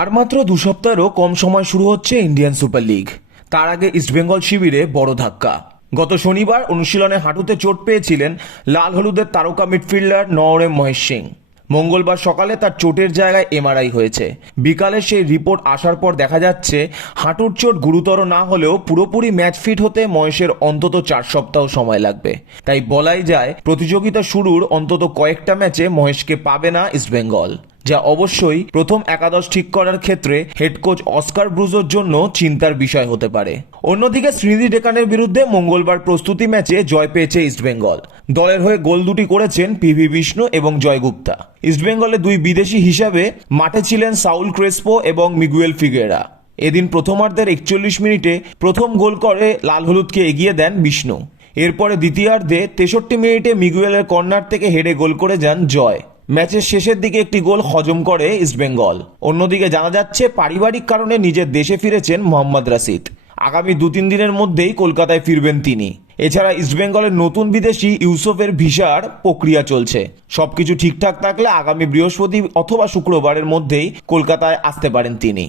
আর মাত্র 2 সপ্তাহেরও কম সময় শুরু হচ্ছে ইন্ডিয়ান সুপার লিগ। তার আগে ইস্টবেঙ্গল শিবিরে বড় ধাক্কা। গত শনিবার অনুশীলনে হাঁটুতে চোট পেয়েছিলেন লাল হলুদের তারকা মিডফিল্ডার নওরেম মহেশ সিং। মঙ্গলবার সকালে তার চোটের জায়গায় এমআরআই হয়েছে। বিকালে সেই রিপোর্ট আসার পর দেখা যাচ্ছে হাঁটুর চোট গুরুতর না হলেও পুরোপুরি ম্যাচ ফিট হতে মহেশের অন্তত 4 সপ্তাহ সময় লাগবে। তাই বলাই যায় প্রতিযোগিতা শুরুর অন্তত কয়েকটা ম্যাচে মহেশকে পাবে না ইস্টবেঙ্গল, যা অবশ্যই প্রথম একাদশ ঠিক করার ক্ষেত্রে হেড কোচ অস্কার ব্রুজোর জন্য চিন্তার বিষয় হতে পারে। অন্যদিকে শ্রীনিধি ডেকানের বিরুদ্ধে মঙ্গলবার প্রস্তুতি ম্যাচে জয় পেয়েছে ইস্টবেঙ্গল। দলের হয়ে গোল দুটি করেছেন পিভি বিষ্ণু এবং জয় গুপ্তা। ইস্টবেঙ্গলের দুই বিদেশি হিসাবে মাঠে ছিলেন সাউল ক্রেসপো এবং মিগুয়েল ফিগুয়েরা। এদিন প্রথমার্ধের 41 মিনিটে প্রথম গোল করে লাল হলুদকে এগিয়ে দেন বিষ্ণু। এরপরে দ্বিতীয়ার্ধে 63 মিনিটে মিগুয়েলের কর্নার থেকে হেডে গোল করে যান জয়। ম্যাচের শেষের দিকে একটি গোল হজম করে ইস্টবেঙ্গল। অন্যদিকে জানা যাচ্ছে পারিবারিক কারণে নিজের দেশে ফিরেছেন মোহাম্মদ রাশিদ। আগামী 2-3 দিনের মধ্যেই কলকাতায় ফিরবেন তিনি। এছাড়া ইস্টবেঙ্গলের নতুন বিদেশি ইউসুফের ভিসার প্রক্রিয়া চলছে। সবকিছু ঠিকঠাক থাকলে আগামী বৃহস্পতি অথবা শুক্রবারের মধ্যেই কলকাতায় আসতে পারেন তিনি।